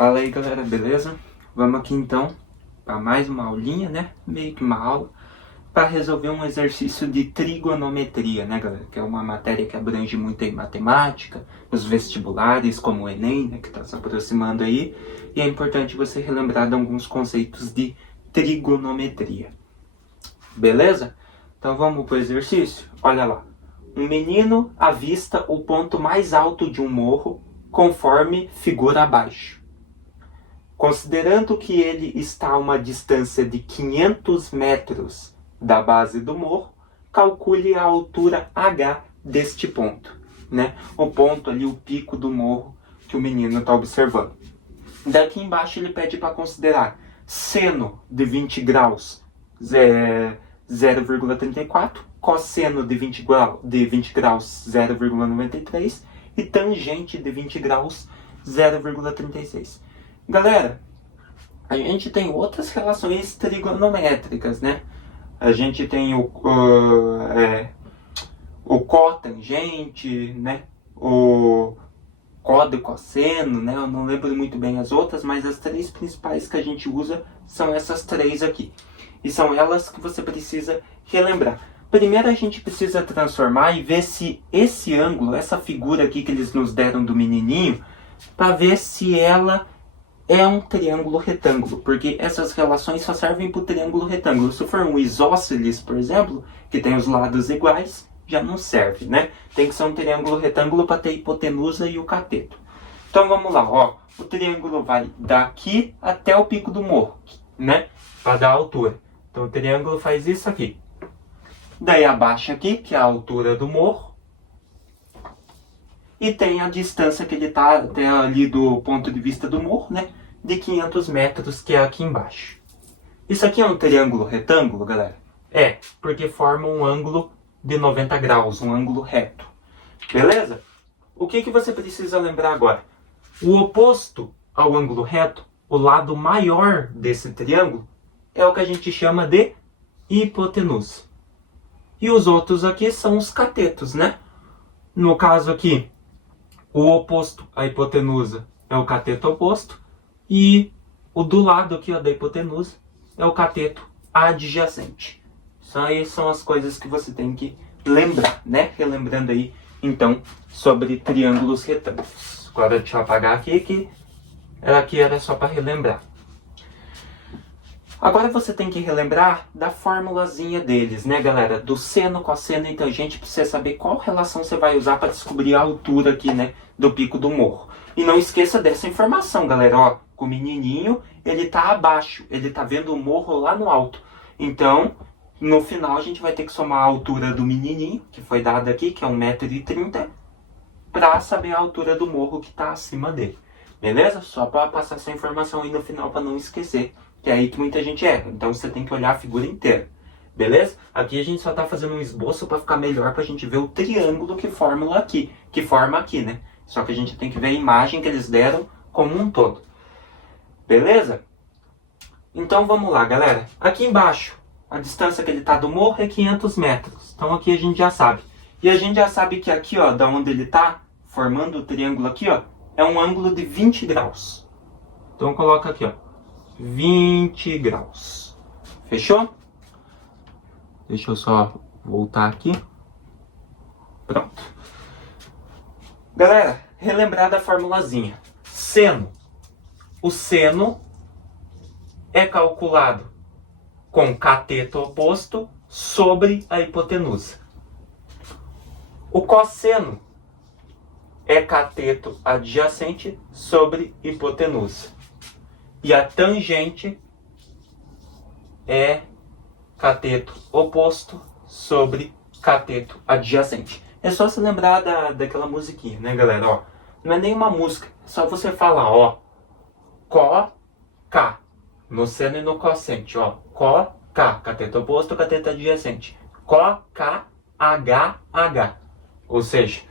Fala aí, galera, beleza? Vamos aqui então para mais uma aulinha, né? Meio que uma aula para resolver um exercício de trigonometria, né, galera? Que é uma matéria que abrange muito em matemática, os vestibulares, como o Enem, né, que está se aproximando aí. E é importante você relembrar de alguns conceitos de trigonometria. Beleza? Então vamos para o exercício? Olha lá. Um menino avista o ponto mais alto de um morro, conforme figura abaixo. Considerando que ele está a uma distância de 500 metros da base do morro, calcule a altura H deste ponto, né? O ponto ali, o pico do morro que o menino está observando. Daqui embaixo ele pede para considerar seno de 20 graus 0,34, cosseno de 20 graus 0,93 e tangente de 20 graus 0,36. Galera, a gente tem outras relações trigonométricas, né? A gente tem o cotangente, né? O có do cosseno, né? Eu não lembro muito bem as outras, mas as três principais que a gente usa são essas três aqui. E são elas que você precisa relembrar. Primeiro a gente precisa transformar e ver se esse ângulo, essa figura aqui que eles nos deram do menininho, para ver se ela é um triângulo retângulo, porque essas relações só servem para o triângulo retângulo. Se for um isósceles, por exemplo, que tem os lados iguais, já não serve, né? Tem que ser um triângulo retângulo para ter a hipotenusa e o cateto. Então vamos lá, ó. O triângulo vai daqui até o pico do morro, né? Para dar a altura. Então o triângulo faz isso aqui. Daí abaixa aqui, que é a altura do morro. E tem a distância que ele está até ali do ponto de vista do morro, né? De 500 metros, que é aqui embaixo. Isso aqui é um triângulo retângulo, galera? É, porque forma um ângulo de 90 graus, um ângulo reto. Beleza? O que você precisa lembrar agora? O oposto ao ângulo reto, o lado maior desse triângulo, é o que a gente chama de hipotenusa. E os outros aqui são os catetos, né? No caso aqui, o oposto à hipotenusa é o cateto oposto. E o do lado aqui, ó, da hipotenusa é o cateto adjacente. Isso aí são as coisas que você tem que lembrar, né? Relembrando aí, então, sobre triângulos retângulos. Agora deixa eu apagar aqui, que aqui era só para relembrar. Agora você tem que relembrar da formulazinha deles, né, galera? Do seno, cosseno e tangente, para você saber qual relação você vai usar para descobrir a altura aqui, né, do pico do morro. E não esqueça dessa informação, galera, ó. O menininho, ele tá abaixo, ele tá vendo o morro lá no alto. Então, no final a gente vai ter que somar a altura do menininho, que foi dada aqui, que é 1,30 m, para saber a altura do morro que tá acima dele. Beleza? Só para passar essa informação aí no final para não esquecer. Que é aí que muita gente erra. Então você tem que olhar a figura inteira. Beleza? Aqui a gente só tá fazendo um esboço para ficar melhor, pra gente ver o triângulo que forma aqui, né? Só que a gente tem que ver a imagem que eles deram como um todo. Beleza? Então vamos lá, galera. Aqui embaixo, a distância que ele tá do morro é 500 metros. Então aqui a gente já sabe. E a gente já sabe que aqui, ó, da onde ele tá, formando o triângulo aqui, ó, é um ângulo de 20 graus. Então coloca aqui, ó, 20 graus. Fechou? Deixa eu só voltar aqui. Pronto. Galera, relembrar da formulazinha. Seno. O seno é calculado com cateto oposto sobre a hipotenusa. O cosseno é cateto adjacente sobre hipotenusa. E a tangente é cateto oposto sobre cateto adjacente. É só se lembrar daquela musiquinha, né, galera? Ó, não é nenhuma música, é só você falar, ó, Có, Cá, no seno e no cossente, ó, Có, Cá, cateto oposto, cateto adjacente. Có, Cá, H, H. Ou seja,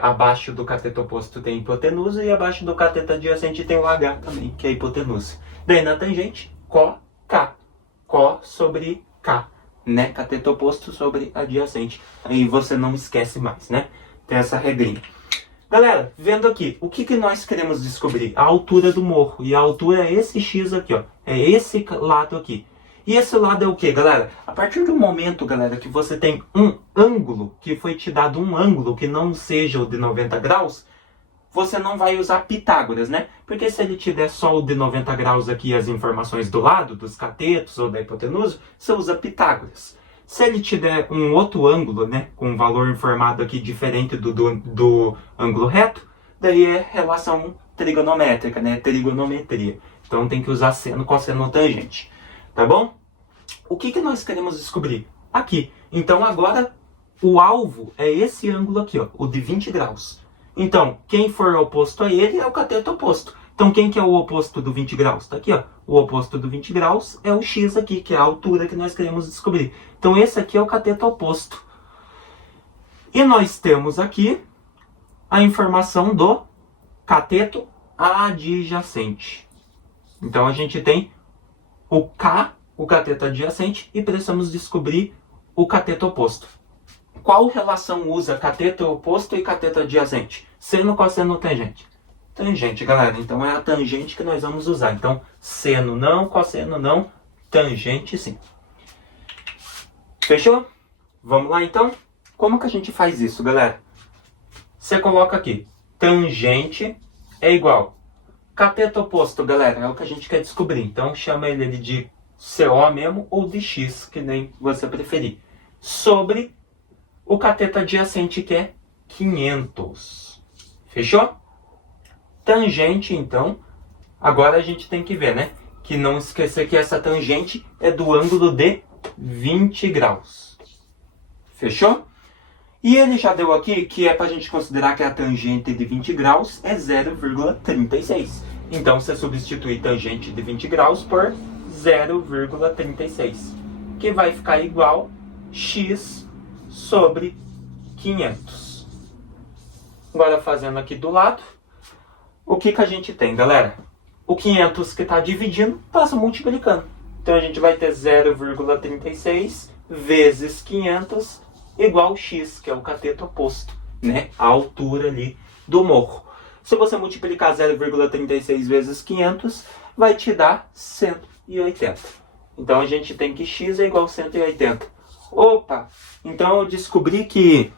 abaixo do cateto oposto tem hipotenusa e abaixo do cateto adjacente tem o H também, que é a hipotenusa. Daí na tangente, Có, Cá. Có sobre Cá, né? Cateto oposto sobre adjacente. Aí você não esquece mais, né? Tem essa regrinha. Galera, vendo aqui, o que nós queremos descobrir? A altura do morro. E a altura é esse X aqui, ó. É esse lado aqui. E esse lado é o que, galera? A partir do momento, galera, que você tem um ângulo, que foi te dado um ângulo que não seja o de 90 graus, você não vai usar Pitágoras, né? Porque se ele te der só o de 90 graus aqui, as informações do lado, dos catetos ou da hipotenusa, você usa Pitágoras. Se ele te der um outro ângulo, né, com um valor informado aqui diferente do ângulo reto, daí é relação trigonométrica, né, trigonometria. Então tem que usar seno, cosseno, tangente. Tá bom? O que nós queremos descobrir? Aqui. Então agora o alvo é esse ângulo aqui, ó, o de 20 graus. Então, quem for oposto a ele é o cateto oposto. Então, quem que é o oposto do 20 graus? Tá aqui, ó. O oposto do 20 graus é o x aqui, que é a altura que nós queremos descobrir. Então, esse aqui é o cateto oposto. E nós temos aqui a informação do cateto adjacente. Então, a gente tem o K, o cateto adjacente, e precisamos descobrir o cateto oposto. Qual relação usa cateto oposto e cateto adjacente? Seno, cosseno, tangente. Tangente, galera. Então é a tangente que nós vamos usar. Então, seno não, cosseno não, tangente sim. Fechou? Vamos lá, então? Como que a gente faz isso, galera? Você coloca aqui, tangente é igual. Cateto oposto, galera, é o que a gente quer descobrir. Então, chama ele de CO mesmo ou de X, que nem você preferir. Sobre o cateto adjacente, que é 500. Fechou? Tangente, então, agora a gente tem que ver, né? Que não esquecer que essa tangente é do ângulo de 20 graus. Fechou? E ele já deu aqui que é para a gente considerar que a tangente de 20 graus é 0,36. Então, você substitui tangente de 20 graus por 0,36, que vai ficar igual x sobre 500. Agora, fazendo aqui do lado, o que a gente tem, galera? O 500 que está dividindo, passa multiplicando. Então, a gente vai ter 0,36 vezes 500 igual x, que é o cateto oposto, né? A altura ali do morro. Se você multiplicar 0,36 vezes 500, vai te dar 180. Então, a gente tem que x é igual a 180. Opa! Então, eu descobri que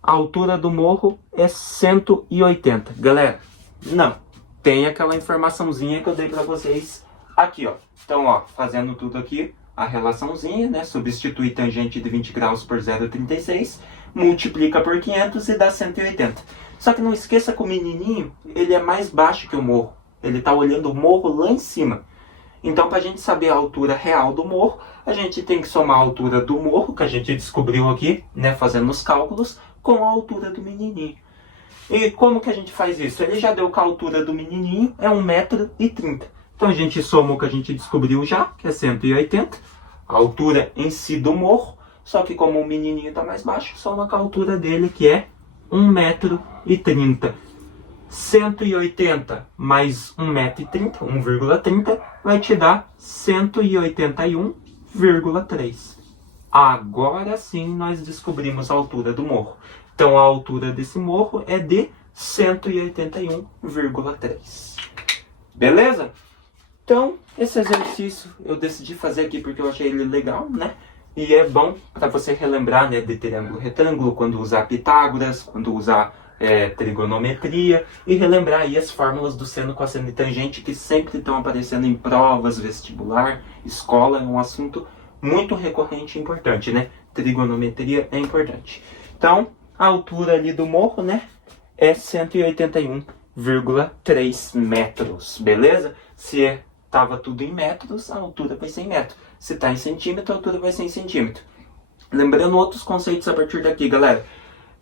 a altura do morro é 180. Galera, não. Tem aquela informaçãozinha que eu dei para vocês aqui, ó. Então, ó, fazendo tudo aqui, a relaçãozinha, né? Substitui tangente de 20 graus por 0,36, multiplica por 500 e dá 180. Só que não esqueça que o menininho, ele é mais baixo que o morro. Ele está olhando o morro lá em cima. Então, para a gente saber a altura real do morro, a gente tem que somar a altura do morro, que a gente descobriu aqui, né, fazendo os cálculos, com a altura do menininho. E como que a gente faz isso? Ele já deu que a altura do menininho é 1,30 m. Então, a gente soma o que a gente descobriu já, que é 180, a altura em si do morro, só que como o menininho está mais baixo, soma com a altura dele, que é 1,30 m. 180 mais 1,30 m, 1,30, vai te dar 181,3. Agora sim nós descobrimos a altura do morro. Então a altura desse morro é de 181,3. Beleza? Então, esse exercício eu decidi fazer aqui porque eu achei ele legal, né? E é bom para você relembrar, né, de triângulo retângulo, quando usar Pitágoras, quando usar trigonometria, e relembrar aí as fórmulas do seno, cosseno e tangente que sempre estão aparecendo em provas, vestibular, escola. É um assunto muito recorrente e importante, né? Trigonometria é importante. Então, a altura ali do morro, né, é 181,3 metros, beleza? Se estava tudo em metros, a altura vai ser em metro. Se está em centímetro, a altura vai ser em centímetro. Lembrando outros conceitos a partir daqui, galera.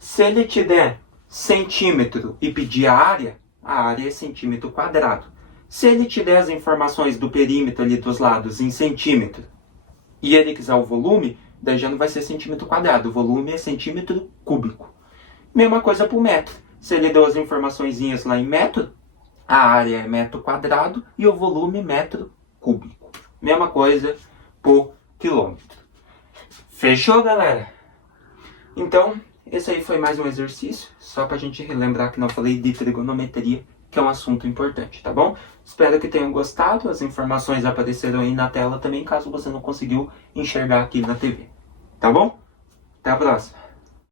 Se ele te der centímetro e pedir a área é centímetro quadrado. Se ele te der as informações do perímetro ali dos lados em centímetro e ele quiser o volume, daí já não vai ser centímetro quadrado, o volume é centímetro cúbico. Mesma coisa para o metro. Se ele deu as informaçõezinhas lá em metro, a área é metro quadrado e o volume metro cúbico. Mesma coisa por quilômetro. Fechou, galera? Então, esse aí foi mais um exercício, só pra gente relembrar que não falei de trigonometria, que é um assunto importante, tá bom? Espero que tenham gostado, as informações apareceram aí na tela também, caso você não conseguiu enxergar aqui na TV, tá bom? Até a próxima!